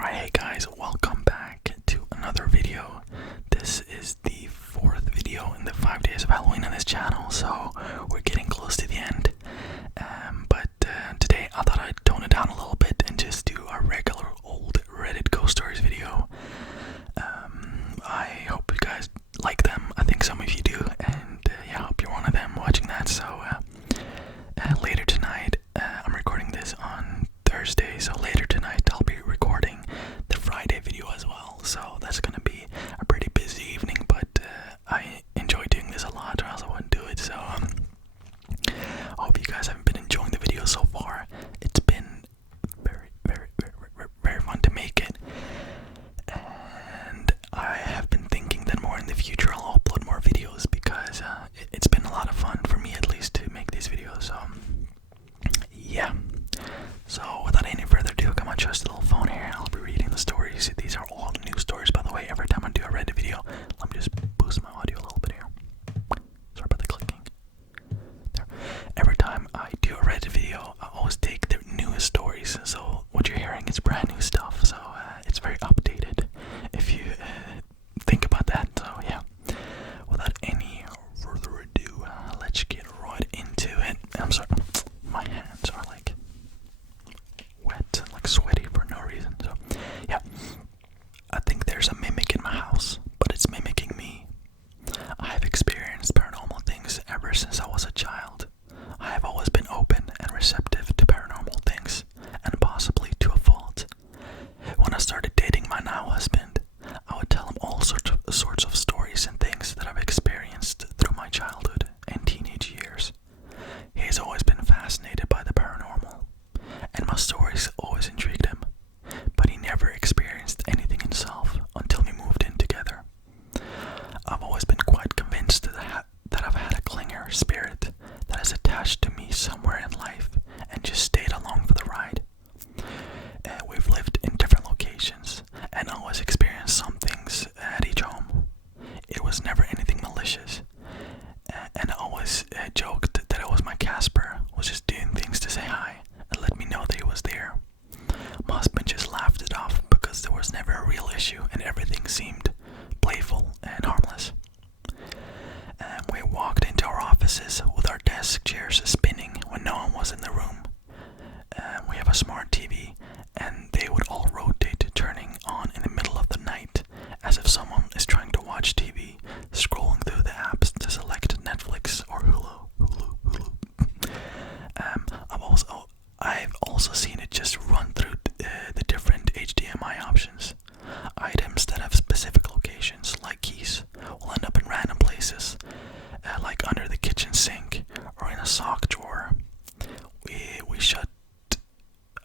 Alright, hey guys, welcome back to another video. This is the fourth video in the 5 days of Halloween on this channel, so we're getting close to the end. But today I thought I'd tone it down a little bit and just do a regular old Reddit ghost stories video. I hope you guys like them. I think some of you do, and yeah, I hope you're one of them watching that. So later tonight, I'm recording this on Thursday, so later tonight I'll be recording the Friday video as well. So that's gonna be a pretty busy evening, but I enjoy doing this a lot, or else I wouldn't do it. So I hope you guys have been enjoying the video so far. It's been very fun to make it, and I have been thinking that more in the future I'll upload more videos because it's been a lot of fun for me, at least, to make these videos. So yeah. So without any further ado, come on, trust the little phone here. I'll be reading the stories. These are all new stories, by the way. Every time I do a Reddit video, let me just boost my audio a little bit here. Sorry about the clicking. There. Every time I do a Reddit video, I always take the newest stories. So what you're hearing is brand new stuff. So it's very updated, if you think about that. So yeah, without any further ado, let's get right into it. I'm sorry, my hands are like wet, like sweaty for no reason. So yeah, I think there's a mimic in my house, but it's mimicking me. I have experienced paranormal things ever since I was a child. I have always been open and receptive to paranormal things, and possibly to a fault. When I started dating my now husband, I would tell him all sorts of stories and things that I've experienced through my childhood and teenage years. He has always been fascinated by the paranormal, and my stories always intrigued him, but he never experienced anything himself until we moved in together. I've always been quite convinced that I've had a clinger spirit that has attached to me somewhere in life and just stayed along for the ride. We've lived in different locations and always experienced some things at each home. It was never anything malicious, and I always joked that it was my Casper, was just doing things to say hi and let me know that he was there. My husband just laughed it off because there was never a real issue and everything seemed playful and harmless. We walked into our offices with our desk chairs spinning when no one was in the room. We have a smart TV, and they would all rotate, turning on in the middle of the night, as if someone is trying to watch TV, scrolling through the apps to select Netflix or Hulu. I've also seen it just run through the different HDMI options. Items that have specific locations, like keys, will end up in random places, like under the kitchen sink or in a sock drawer. We shut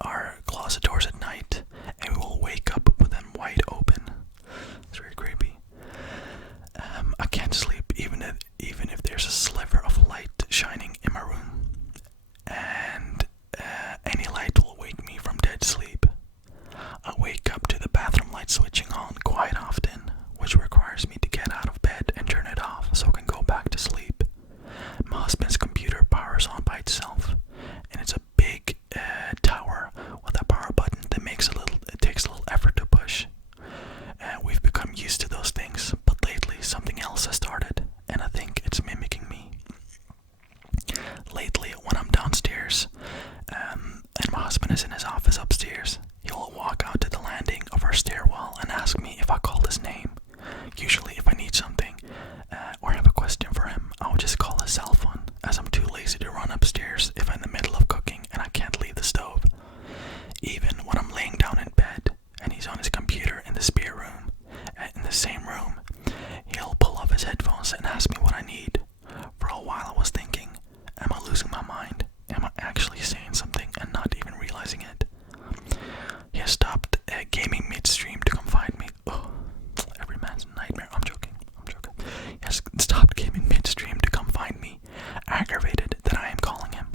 our closet doors at night, and we will wake up with them wide open. It's very creepy. I can't sleep even if there's a sliver of light shining in my room, and any light will wake me from dead sleep. I wake up to the bathroom light switching on quite often, which requires me to get out of bed and turn it off so I can go back to sleep. My husband's computer powers on by itself, and it's a big tower with a power button that takes a little effort to push. We've become used to those things, but lately something else has started, and I think it's mimicking me. Lately, when I'm downstairs, and my husband is in his office upstairs, he'll walk out to the landing of our stairwell and ask me if I called his name. Usually if I need something, or have a question for him, I'll just call his cell phone, as I'm too lazy to run upstairs if I'm in the middle of cooking and I can't leave the stove. Even when I'm laying down in bed and he's on his computer in the spare room, in the same room, he'll pull off his headphones and ask me what I need. For a while I was thinking, am I losing my mind? Am I actually saying something and not even realizing it? He has stopped gaming midstream to come find me. Oh, every man's nightmare. I'm joking. He has stopped gaming midstream to come find me, aggravated that I am calling him,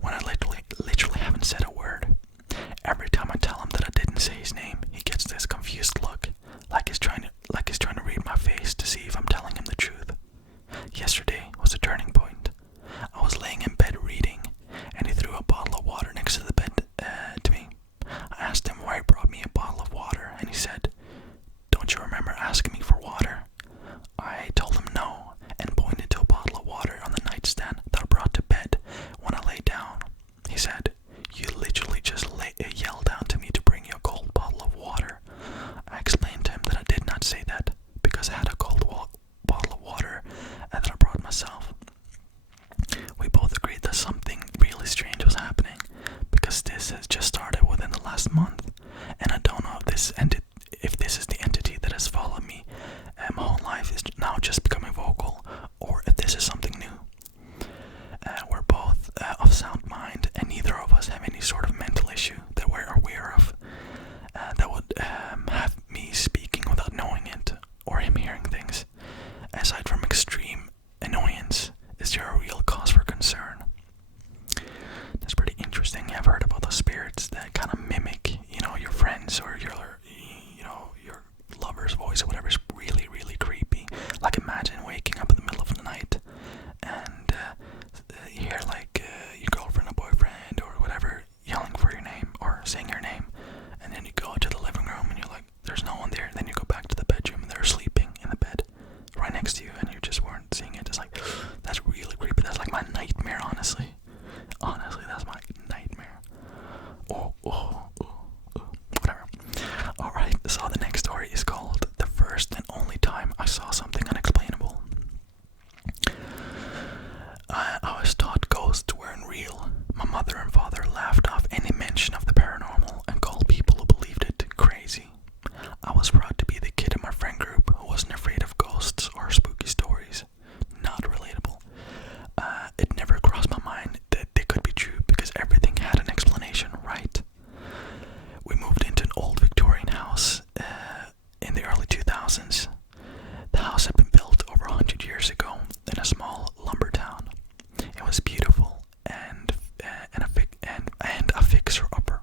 when I literally haven't said a word. Every time I tell him that I didn't say his name, he gets this confused look, like he's trying to read my face to see if I'm telling him the truth. Yesterday was a turning point. I was laying in bed reading, and he threw a bottle of water next to the bed to me. I asked him why he brought me a bottle of water. if this is the entity that has followed me my whole life is now just becoming vocal, or if this is something new. We're both of sound mind, and neither of us have any sort of mental issue that we're aware of that would have me speaking without knowing it, or him hearing things. Aside from extreme annoyance, is there a real cause for concern? That's pretty interesting. I've heard about those spirits that kind of mimic, your friends or your lover's voice or whatever. Is really, really creepy. Like, imagine waking up in the middle of the night and you hear like your girlfriend or boyfriend or whatever yelling for your name or saying your name, and then you go to the living room and you're like, there's no one there. Then you go back to the bedroom and they're sleeping in the bed right next to you, and you just weren't seeing it. It's like, that's really creepy. That's like my nightmare, honestly. Honestly, that's my nightmare. Whatever. Alright, so the next story is called The First and Only Time I Saw Something Unexplainable. I was taught ghosts weren't real. My mother and father laughed off any mention of the paranormal and called people who believed it crazy. I was proud to be the kid in my friend group who wasn't afraid of ghosts or spooky stories. Not relatable. It never crossed my mind that they could be true because everything had an explanation, right? We moved into an old Victorian house in the early 2000s. The house had been built over 100 years ago in a small lumber town. It was beautiful and a fixer-upper.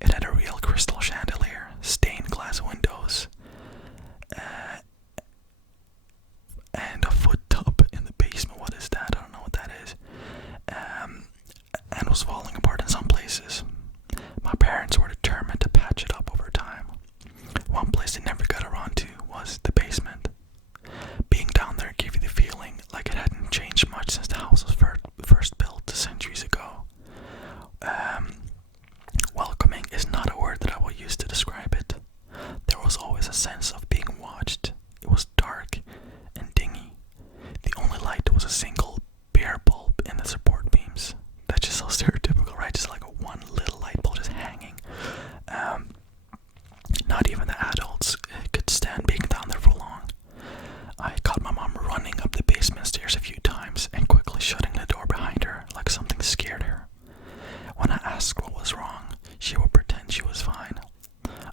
It had a real crystal chandelier, stained glass windows, and a foot tub in the basement. What is that? I don't know what that is. And was falling apart in some places. My parents were determined to patch it up over time. One place they never got around to was the basement. Being down there gave you the feeling like it hadn't changed much since the house was first built centuries ago. Welcoming is not a word that I will use to describe it. There was always a sense of being watched. It was dark and dingy. The only light was a single bare bulb in the support beams. That's just so stereotypical, right? Just like a one little light bulb just hanging. Not even the adults could stand being down there for long. I caught my mom running up the basement stairs a few times and quickly shutting the door behind her like something scared her. When I asked what was wrong, she would pretend she was fine.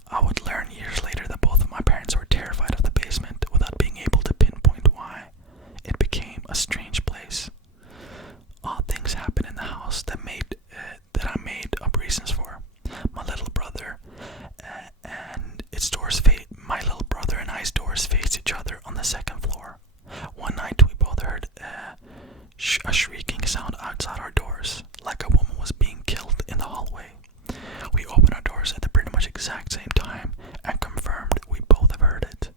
I would learn years later that both of my parents were terrified of the basement without being able to pinpoint why. It became a strange place. Odd things happened in the house that I made up reasons for. My little brother and I's doors faced each other on the second floor. One night we both heard a shrieking sound outside our doors, like a woman was being killed in the hallway. We opened our doors at the pretty much exact same time and confirmed we both have heard it.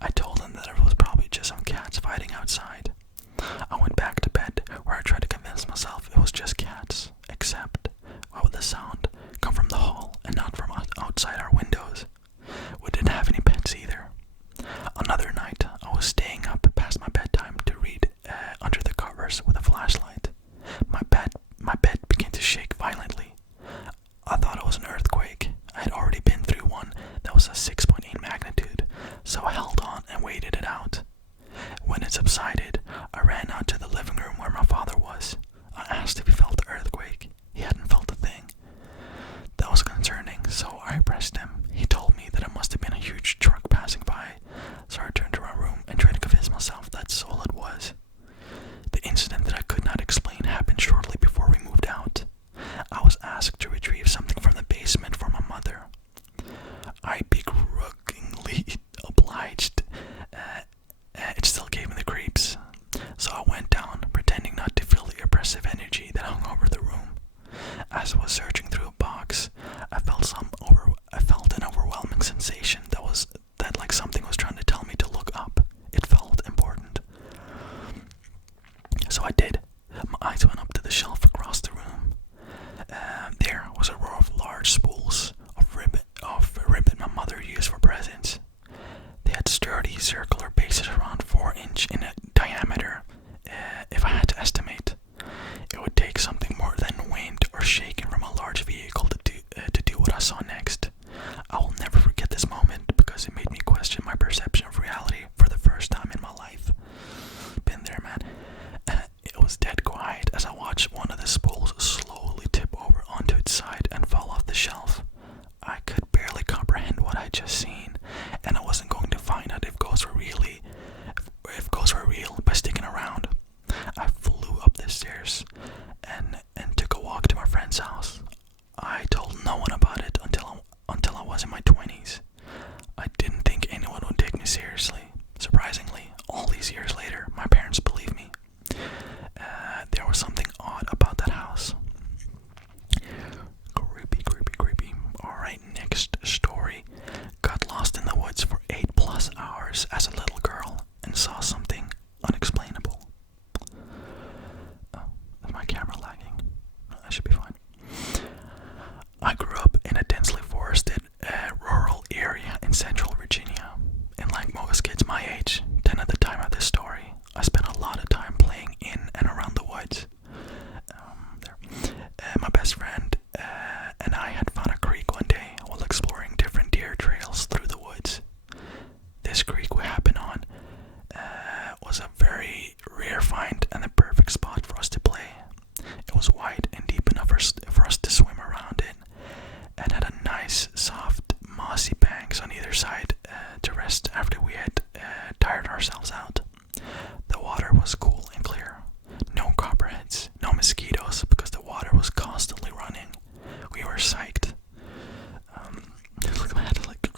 I told them that it was probably just some cats fighting outside. I went back to bed, where I tried to convince myself it was just cats, except why would the sound come from the hall and not from outside our windows? We didn't have any pets either. Another night, I was staying up past my bedtime to read under the covers with a flashlight. My bed began to shake violently. I thought it was an earthquake. I had already been through one that was a 6.8 magnitude, so I held on and waited it out. When it subsided, I ran out to the living room where my father was. I asked if he felt the earthquake. He hadn't felt a thing. That was concerning, so I pressed him. He told me that it must have been a huge truck passing by, so I returned to my room and tried to convince myself that's all it was. The incident that I could not explain happened shortly before we moved out. I was asked to retrieve something from the basement for my mother. I begrudgingly obliged. It still gave me the creeps, so I went down, pretending not to feel the oppressive energy that hung over the room. As I was searching through a box, I felt an overwhelming sensation that like something was trying to tell me to look up. It felt important. So I did. My eyes went up to the shelf across the room. There was a row of large spools of ribbon my mother used for presents. They had sturdy circular bases around 4-inch in diameter. If I had to estimate, it would take something more than wind or shaking from a large vehicle to do what I saw next. I will never nice, soft, mossy banks on either side to rest after we had tired ourselves out. The water was cool and clear. No copperheads, no mosquitoes because the water was constantly running. We were psyched. Look at my head, like.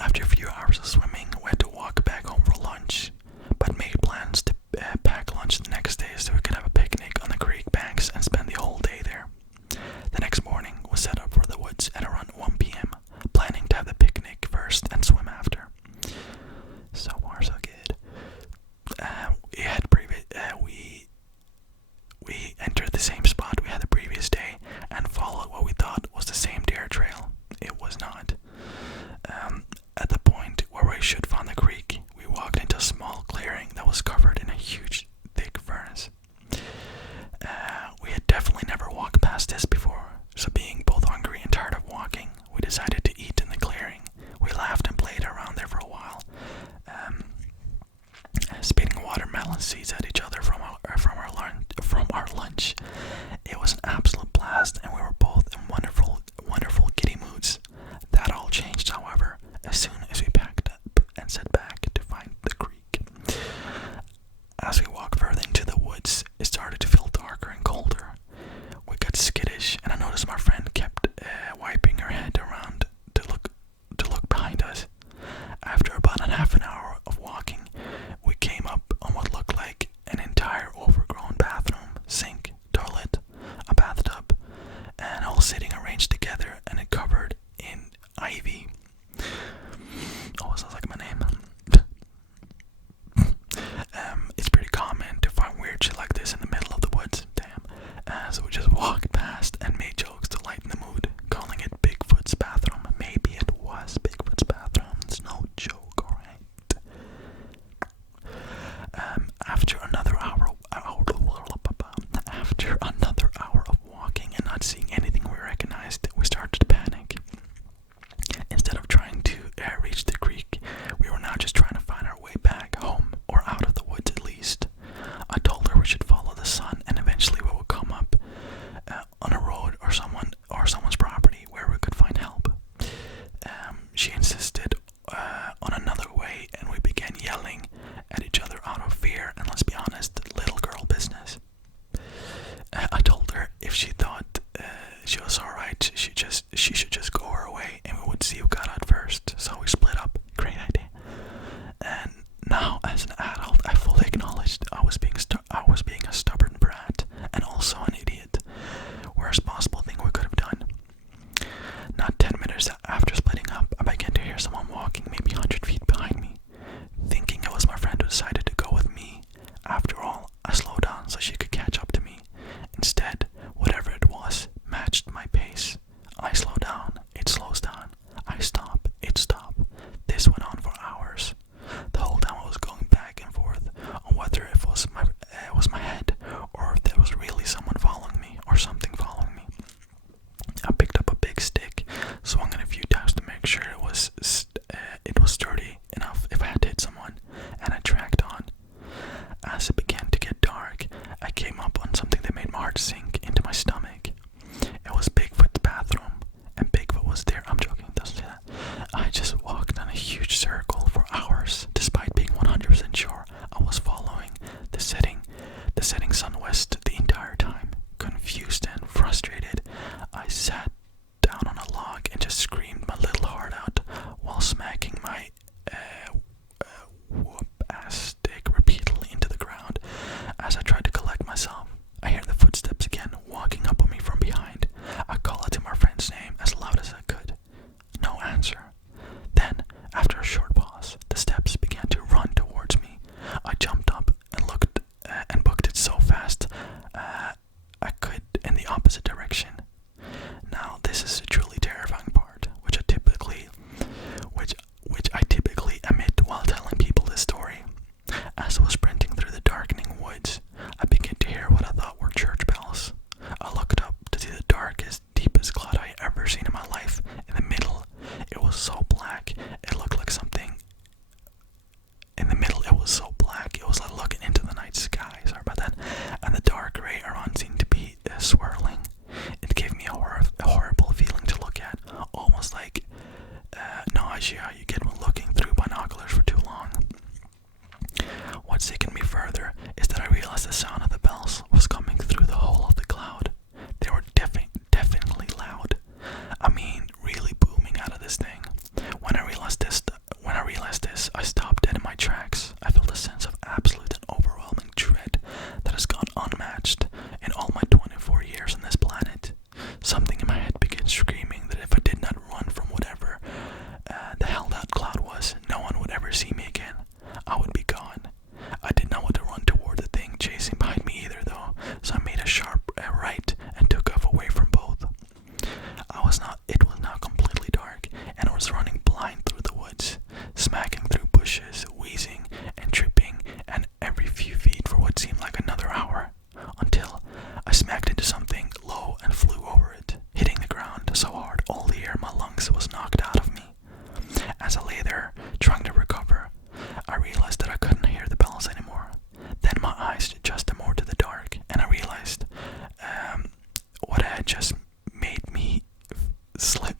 After a few hours of swimming, we had to walk back home for lunch, but made plans to pack lunch the next day so we could have a picnic on the creek banks and spend the whole day there. The next morning, we set up for the woods at around 1 p.m., planning to have the picnic first and swim after. So far, so good. We entered the same spot we had the previous day and followed what we thought was the same deer trail. It was not. At the point where we should find the creek, we walked into a small clearing that was covered in a huge, thick furnace. We had definitely never walked past this before, so being both hungry and tired of walking, we decided to eat in the clearing. We laughed and played around there for a while, spitting watermelon seeds at each other from our lunch. It was an absolute blast, and we were both in wonderful giddy moods. That all changed, however, as soon as we packed up and set back to find the creek. As we walked further into the woods, it started to feel darker and colder. We got skittish, and I noticed my friend kept wiping her head around to look behind us. After about half an hour of walking, we came up on what looked like an entire overgrown bathroom, sink, toilet, a bathtub, and all sitting arranged together, and it covered in ivy. Oh, sounds like my name. It's pretty common to find weird shit like this in the middle of the woods. Damn. So we just walked past and made jokes to lighten the mood, calling it Bigfoot's bathroom. Maybe it was Bigfoot's bathroom. It's no joke, alright? After another hour of walking and not seeing anything we recognized, we started to panic. Instead of trying to reach the creek, we were now just trying to find our way back home, or out of the woods at least. I told her we should follow the sun, and eventually we would come up on a road or someone's property where we could find help. She insisted on another way, and we began yelling at each other out of fear and, let's be honest, little girl business. I told her if she thought she was alright, she should just go her way and we would see who got out first. So we split up. Great idea. And now, as an adult, I fully acknowledged I was being a stubborn brat and also an idiot. Worst possible thing we could have done. Not 10 minutes after splitting up, I began to hear someone walking maybe 100 feet behind me. Thinking it was my friend who decided to go with me. After all, I slowed down so she could catch up to me. Instead, whatever it was matched my pace. I slow down, it slows down. I stop, it stops. This went on for hours. The whole time I was going back and forth on whether it was my head or if there was really someone following me or something following me. I picked up a big stick, swung it a few times to make sure it was sturdy enough if I had to hit someone, and I tracked on. As it began to get dark, I came up on something that made my heart sink into my stomach. It was Bigfoot's bathroom, and Bigfoot was there. I'm joking, doesn't say that. I just walked in a huge circle for hours, despite being 100% sure I was following the setting sun west the entire time. Confused and frustrated, I sat down on a log and just screamed my little heart out while smacking my whoop-ass stick repeatedly into the ground. As I tried to collect myself, I hear the footsteps again walking up on me from behind. I call out to my friend's name as loud as I could. No answer. Then, after a short pause, slip